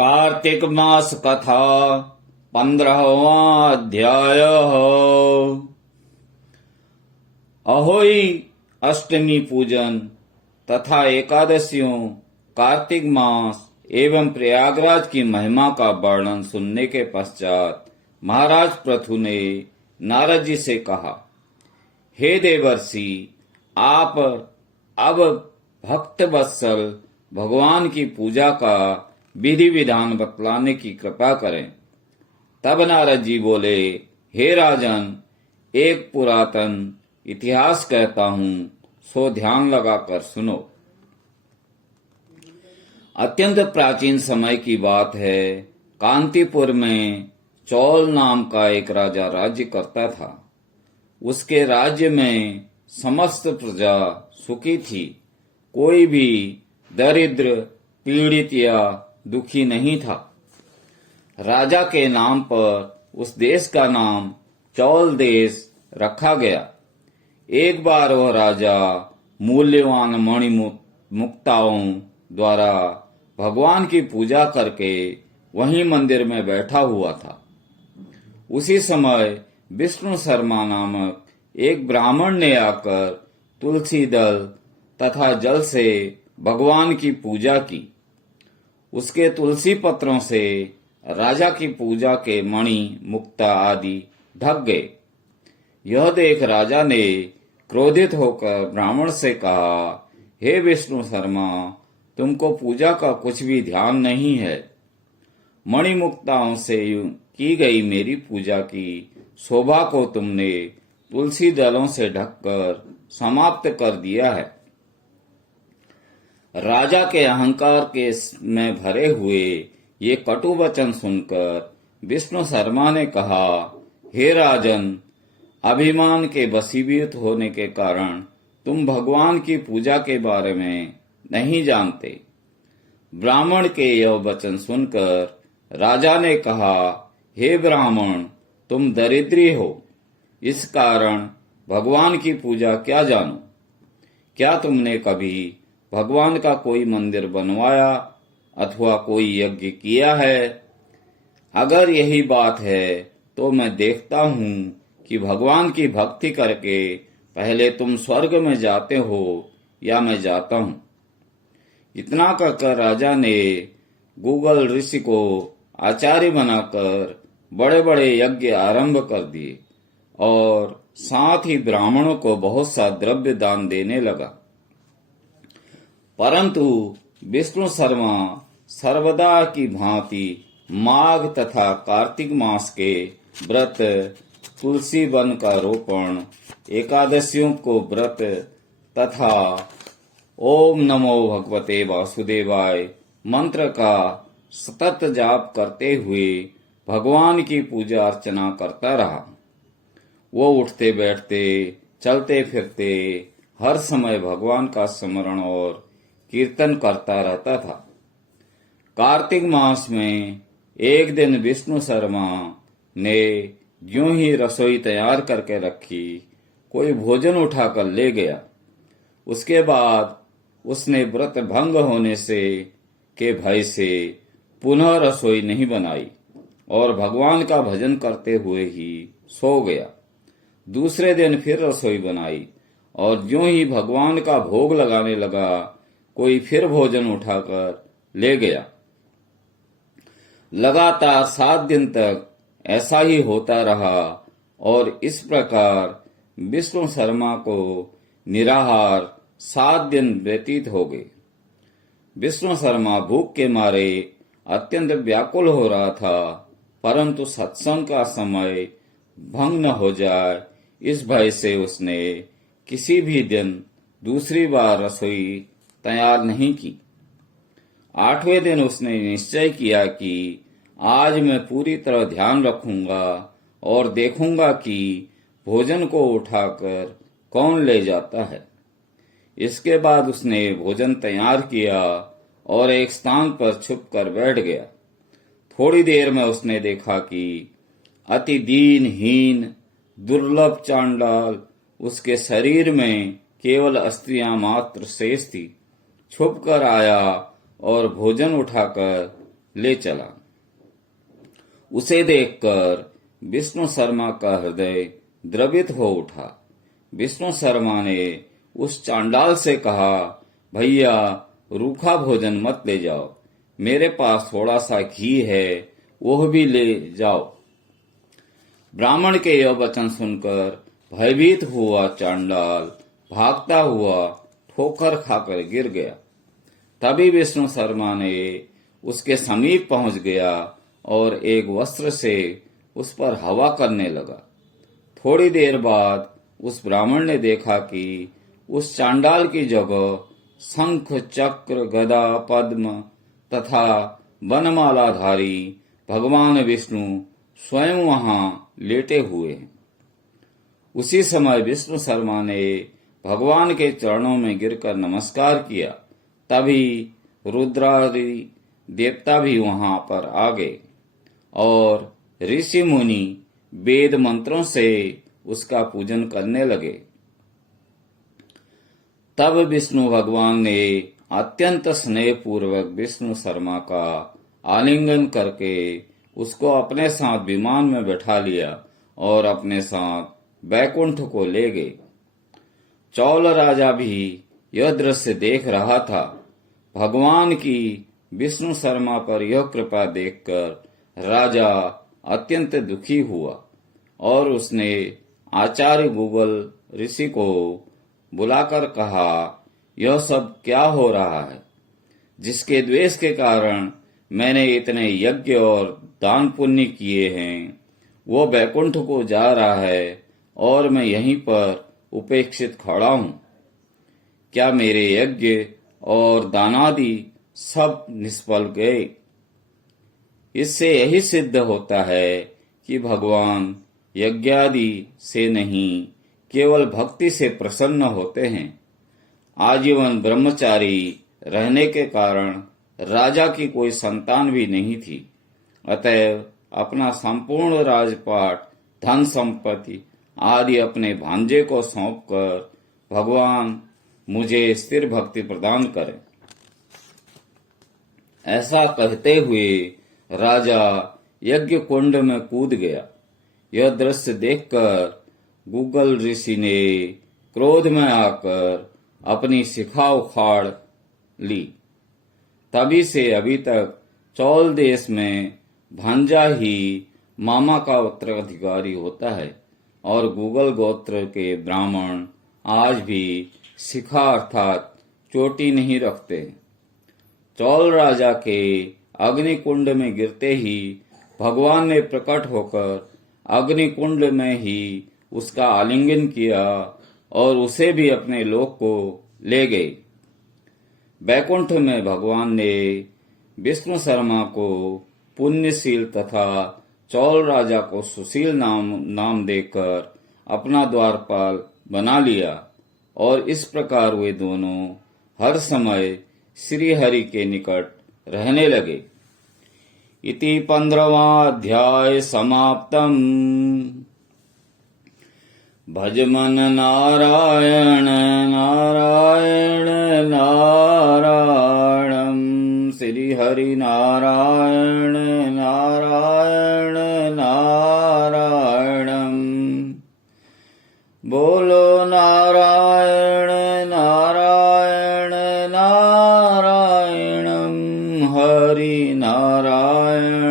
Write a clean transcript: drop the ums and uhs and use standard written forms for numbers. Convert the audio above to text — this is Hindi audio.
कार्तिक मास कथा 15वां अध्याय। अहोई अष्टमी पूजन तथा एकादशियों, कार्तिक मास एवं प्रयागराज की महिमा का वर्णन सुनने के पश्चात महाराज पृथु ने नारद जी से कहा, हे देवर्षि, आप अब भक्त वत्सल भगवान की पूजा का विधि विधान बतलाने की कृपा करें। तब नारद जी बोले, हे राजन, एक पुरातन इतिहास कहता हूँ, सो ध्यान लगाकर सुनो। अत्यंत प्राचीन समय की बात है। कांतिपुर में चौल नाम का एक राजा राज्य करता था। उसके राज्य में समस्त प्रजा सुखी थी। कोई भी दरिद्र, पीड़ित या दुखी नहीं था। राजा के नाम पर उस देश का नाम चौल देश रखा गया। एक बार वह राजा मूल्यवान मणि मुक्ताओं द्वारा भगवान की पूजा करके वहीं मंदिर में बैठा हुआ था। उसी समय विष्णु शर्मा नामक एक ब्राह्मण ने आकर तुलसी दल तथा जल से भगवान की पूजा की। उसके तुलसी पत्रों से राजा की पूजा के मणि मुक्ता आदि ढक गए। यह देख राजा ने क्रोधित होकर ब्राह्मण से कहा, हे विष्णु शर्मा, तुमको पूजा का कुछ भी ध्यान नहीं है। मणिमुक्ताओं से की गई मेरी पूजा की शोभा को तुमने तुलसी दलों से ढककर समाप्त कर दिया है। राजा के अहंकार के में भरे हुए ये कटु वचन सुनकर विष्णु शर्मा ने कहा, हे राजन, अभिमान के वशीभूत होने के कारण तुम भगवान की पूजा के बारे में नहीं जानते। ब्राह्मण के यह वचन सुनकर राजा ने कहा, हे ब्राह्मण, तुम दरिद्री हो, इस कारण भगवान की पूजा क्या जानो? क्या तुमने कभी भगवान का कोई मंदिर बनवाया अथवा कोई यज्ञ किया है? अगर यही बात है तो मैं देखता हूँ कि भगवान की भक्ति करके पहले तुम स्वर्ग में जाते हो या मैं जाता हूँ। इतना कहकर राजा ने गूगल ऋषि को आचार्य बनाकर बड़े बड़े यज्ञ आरंभ कर दिए और साथ ही ब्राह्मणों को बहुत सा द्रव्य दान देने लगा। परंतु विष्णु शर्मा सर्वदा की भांति माघ तथा कार्तिक मास के व्रत, तुलसी वन का रोपण, एकादशियों को व्रत तथा ओम नमो भगवते वासुदेवाय मंत्र का सतत जाप करते हुए भगवान की पूजा अर्चना करता रहा। वो उठते बैठते, चलते फिरते हर समय भगवान का स्मरण और कीर्तन करता रहता था। कार्तिक मास में एक दिन विष्णु शर्मा ने यूं ही रसोई तैयार करके रखी, कोई भोजन उठाकर ले गया। उसके बाद उसने व्रत भंग होने से के भय से पुनः रसोई नहीं बनाई और भगवान का भजन करते हुए ही सो गया। दूसरे दिन फिर रसोई बनाई और यूं ही भगवान का भोग लगाने लगा, कोई फिर भोजन उठाकर ले गया। लगातार 7 दिन तक ऐसा ही होता रहा और इस प्रकार विष्णु शर्मा को निराहार 7 दिन व्यतीत हो गए। विष्णु शर्मा भूख के मारे अत्यंत व्याकुल हो रहा था, परंतु सत्संग का समय भंग न हो जाए, इस भय से उसने किसी भी दिन दूसरी बार रसोई तैयार नहीं की। 8वें दिन उसने निश्चय किया कि आज मैं पूरी तरह ध्यान रखूंगा और देखूंगा कि भोजन को उठाकर कौन ले जाता है। इसके बाद उसने भोजन तैयार किया और एक स्थान पर छुपकर बैठ गया। थोड़ी देर में उसने देखा कि अति दीनहीन दुर्लभ चांडाल, उसके शरीर में केवल अस्थियां मात्र शेष थी, छुपकर आया और भोजन उठाकर ले चला। उसे देखकर विष्णु शर्मा का हृदय द्रवित हो उठा। विष्णु शर्मा ने उस चांडाल से कहा, भैया रूखा भोजन मत ले जाओ, मेरे पास थोड़ा सा घी है, वह भी ले जाओ। ब्राह्मण के यह वचन सुनकर भयभीत हुआ चांडाल भागता हुआ ठोकर खाकर गिर गया। तभी विष्णु शर्मा ने उसके समीप पहुंच गया और एक वस्त्र से उस पर हवा करने लगा। थोड़ी देर बाद उस ब्राह्मण ने देखा कि उस चांडाल की जगह शंख, चक्र, गदा, पद्म तथा वनमालाधारी भगवान विष्णु स्वयं वहां लेटे हुए हैं। उसी समय विष्णु शर्मा ने भगवान के चरणों में गिरकर नमस्कार किया। तभी रुद्रादि देवता भी वहां पर आ गए और ऋषि मुनि वेद मंत्रों से उसका पूजन करने लगे। तब विष्णु भगवान ने अत्यंत स्नेहपूर्वक विष्णु शर्मा का आलिंगन करके उसको अपने साथ विमान में बैठा लिया और अपने साथ बैकुंठ को ले गए। चौल राजा भी यह दृश्य देख रहा था। भगवान की विष्णु शर्मा पर यह कृपा देखकर राजा अत्यंत दुखी हुआ और उसने आचार्य गूगल ऋषि को बुलाकर कहा, यह सब क्या हो रहा है? जिसके द्वेष के कारण मैंने इतने यज्ञ और दान पुण्य किए हैं, वो बैकुंठ को जा रहा है और मैं यहीं पर उपेक्षित खड़ा हूं। क्या मेरे यज्ञ और दानादि सब निष्फल गए? इससे यही सिद्ध होता है कि भगवान यज्ञादि से नहीं, केवल भक्ति से प्रसन्न होते हैं। आजीवन ब्रह्मचारी रहने के कारण राजा की कोई संतान भी नहीं थी। अतएव अपना संपूर्ण राजपाट, धन संपत्ति आदि अपने भांजे को सौंपकर भगवान मुझे स्थिर भक्ति प्रदान करें। ऐसा कहते हुए राजा यज्ञ कुंड में कूद गया। यह दृश्य देखकर गूगल ऋषि ने क्रोध में आकर अपनी शिखा उखाड़ ली। तभी से अभी तक चौल देश में भांजा ही मामा का उत्तराधिकारी होता है और गूगल गोत्र के ब्राह्मण आज भी शिखा अर्थात चोटी नहीं रखते। चौल राजा के अग्निकुंड में गिरते ही भगवान ने प्रकट होकर अग्निकुंड में ही उसका आलिंगन किया और उसे भी अपने लोक को ले गए। बैकुंठ में भगवान ने विष्णु शर्मा को पुण्यशील तथा चौल राजा को सुशील नाम देकर अपना द्वारपाल बना लिया और इस प्रकार वे दोनों हर समय श्री हरि के निकट रहने लगे। इति 15वां अध्याय समाप्तम्। भजमन नारायण नारायण नारायणं, श्री हरि नारायण नारायण नारायणं। बोलो नारायण नारायण नारायणं, हरि नारायण